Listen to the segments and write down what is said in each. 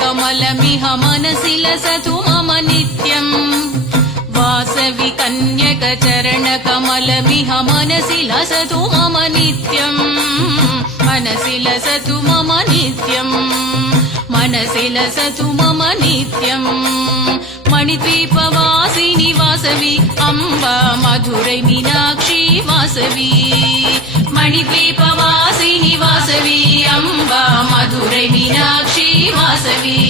चरणकमलमिह मनसि लसतु मम नित्यम् वासवि कन्यकचरणकमलमिह मनसि लसतु मम नित्यम् मनसि लसतु मम नित्यम् मनसि लसतु मम नित्यम् मणिद्वीपवासिनि वासवि अम्बा मधुरै मीनाक्षी वासवि मणिद्वीपवासिनि वासवि अम्बा मधुरै मीनाक्षी वासवि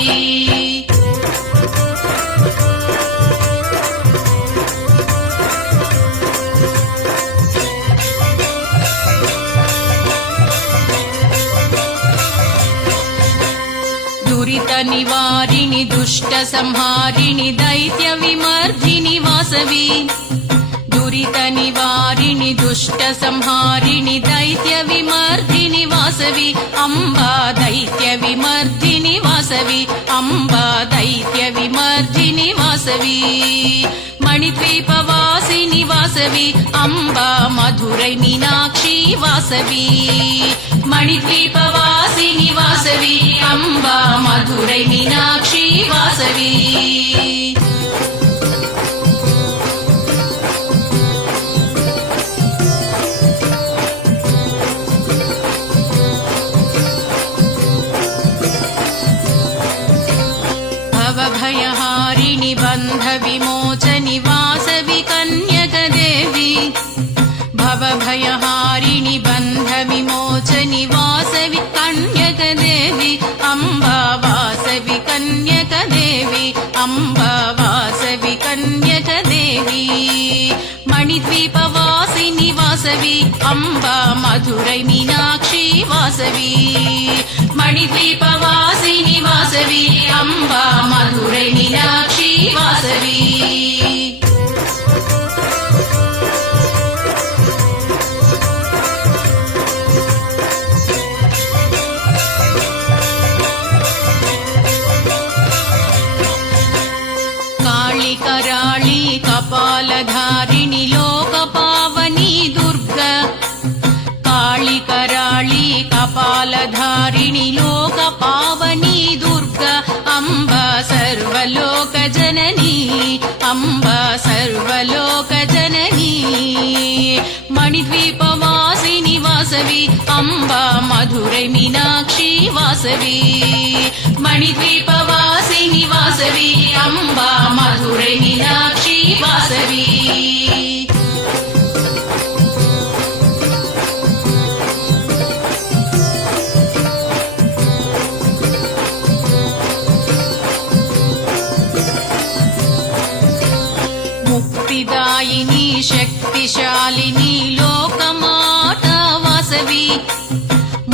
दुरित निवारिणि दुष्ट संहारिणि दैत्य विमर्दिनि वासवि दुरित निवारिणि दुष्ट संहारिणि दैत्य विमर्दिनि वासवि अम्बा दैत्य विमर्दिनि वासवि अम्बा दैत्य विमर्दिनि वासवि मणिद्वीपवासिनि वासवि अम्बा मधुरै मीनाक्षी वासवि मणिद्वीपवासिनि वासवि अम्बा मधुरै मीनाक्षी वासवि भवभयहारिणि बन्धविमोचनि वासवि कन्यकदेवी भवभयहारिणि बन्धविमोचनि वासवि कन्यकदेवी अम्बा वासवि कन्यकदेवी अम्बा वासवि कन्यकदेवी मणिद्वीपवासिनि वासवि अम्बा मधुरै मीनाक्षी वासवि मणिद्वीपवासिनि वासवि अम्बा मधुरै मीनाक्षी वासवि कालिकराळि कपालधारिणि लोकपावनी दुर्गा कालिकराळि कपालधारिणि लोकपावनी दुर्गा अम्बा सर्वलोकजननी अम्बा सर्वलोकजननी मणिद्वीपवासिनि वासवि अम्बा मधुरै मीनाक्षी वासवि मणिद्वीपवासिनि वासवि अम्बा मधुरै मीनाक्षी वासवि मुक्तिदायिनी शक्तिशालिनी लोकमाता वासवि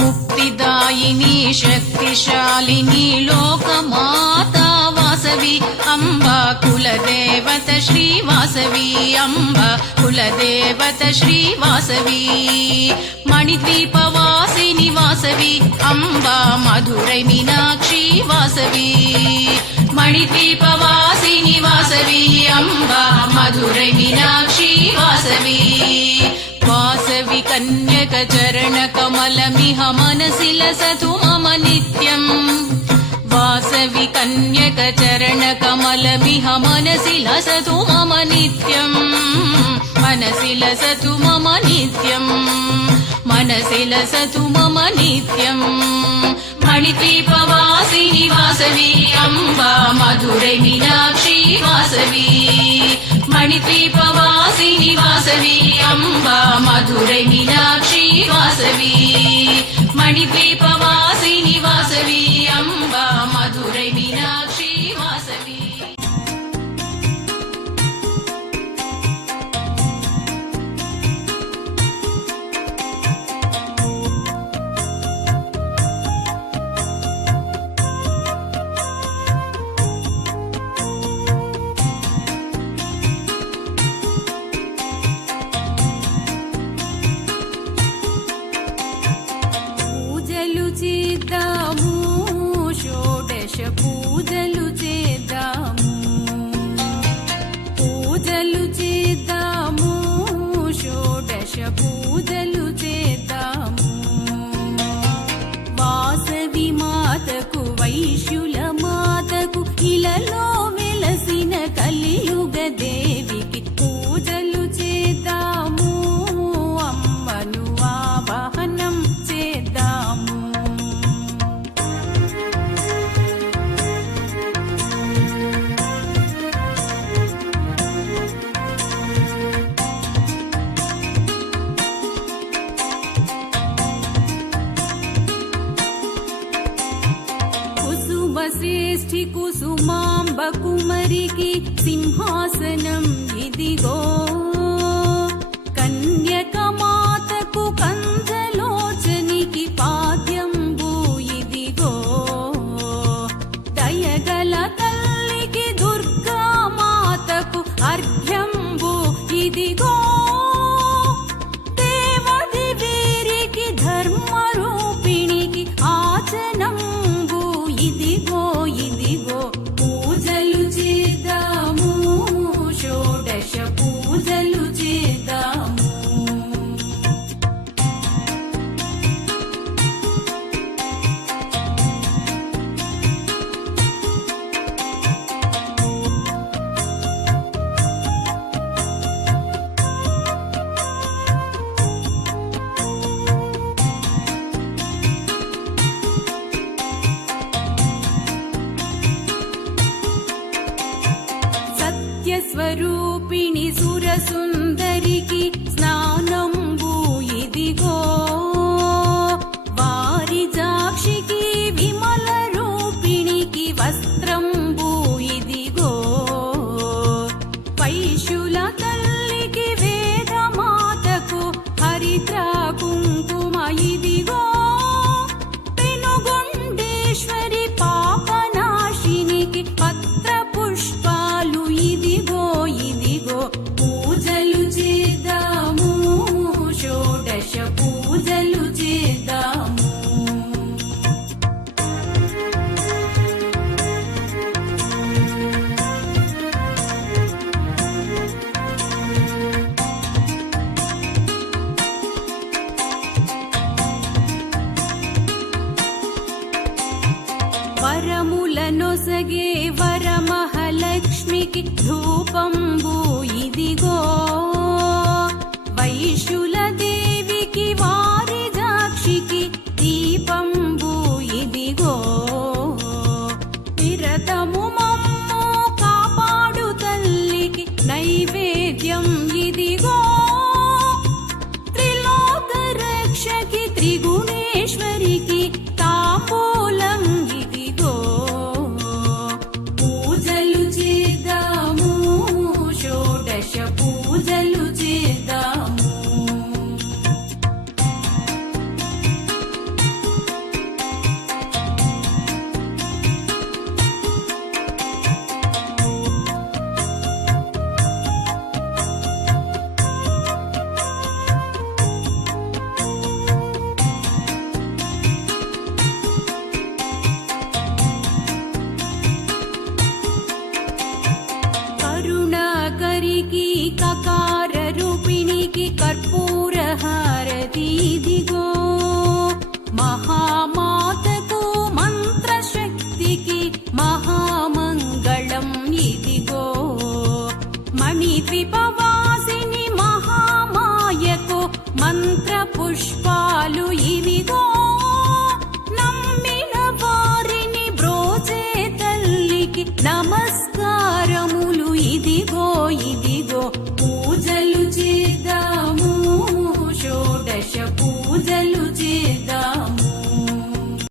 मुक्तिदायिनी शक्तिशालिनी लोकमाता वासवि अम्बा कुलदेवत श्री वासवि अम्बा कुलदेवत श्री वासवि मणिद्वीपवासिनि वासवि अम्बा मधुरै मीनाक्षी वासवि मणिद्वीपवासिनि वासवि अम्बा मधुरै मीनाक्षी वासवि वासवि कन्यकचरणकमलमिह मनसि लसतु मम नित्यम् वासवि कन्यकचरणकमलमिह मनसि लसतु मम नित्यम् मनसि लसतु मम नित्यम् मनसि लसतु मम नित्यम् मणिद्वीपवासिनि वासवि अम्बा मधुरै मीनाक्षी वासवि मणिद्वीपवासिनि वासवि अम्बा मधुरै मीनाक्षी वासवि मणिद्वीपवासिनि वासवि अम्बा मधुरै मीनाक्षी वासवि పూజలు చేద్దాము షోడశ పూజలు చేద్దాము వాసవి మాతకు వై వైశ్యుల మాతకు ఇలలో వెలసిన కలియుగ దేవికి పూజలు చేద్దాము, అమ్మను ఆవాహనం చేద్దాము. శ్రేష్ఠి కుసుమాంబ కుమరికి సింహాసనం ఇదిగో, కన్యక మాతకు కంజలోచనికి పాద్యంబు ఇదిగో, దయగల తల్లికి దుర్గా మాతకు అర్ఘ్యంబు ఇదిగో, దేవది వీరికి ధర్మరూపిణికి ఆచనంబు ఇదిగో ఇదిగో. పూజలు చేద్దాము, షోడశ పూజలు చేద్దాము. స్వరూపిణి సురసుందరికి స్నానంబు ఇదిగో, వారిజాక్షికి విమల రూపిణికి వస్త్రంబు ఇదిగో, వైశ్యుల తల్లికి వేదమాతకు హరిద్ర కుంకుమ ఇదిగో, పెనుగొండేశ్వరి పాపనాశినికి పత్ర పుష్పాలు ఇదిగో ఇదిగో. పూజలు చేద్దాము, షోడశ పూజలు చేద్దాము. వరములనొసగే వరమహాలక్ష్మికి ధూపంబు ఇదిగో, వైశ్యుల దేవికి వారిజాక్షికి దీపంబు ఇదిగో, నిరతము మమ్ము కాపాడు తల్లికి నైవేద్యం ఇదిగో, త్రిలోక రక్షకి త్రిగుణేశ్వరికి తాంబూలం ఇదిగో. పూజలు చేద్దాము, షోడశ పూజలు చేద్దాము. కరుణాకరికి కకార రూపిణికి కర్పూర హారతి ఇదిగో, మహామాతకు మంత్రశక్తికి మహా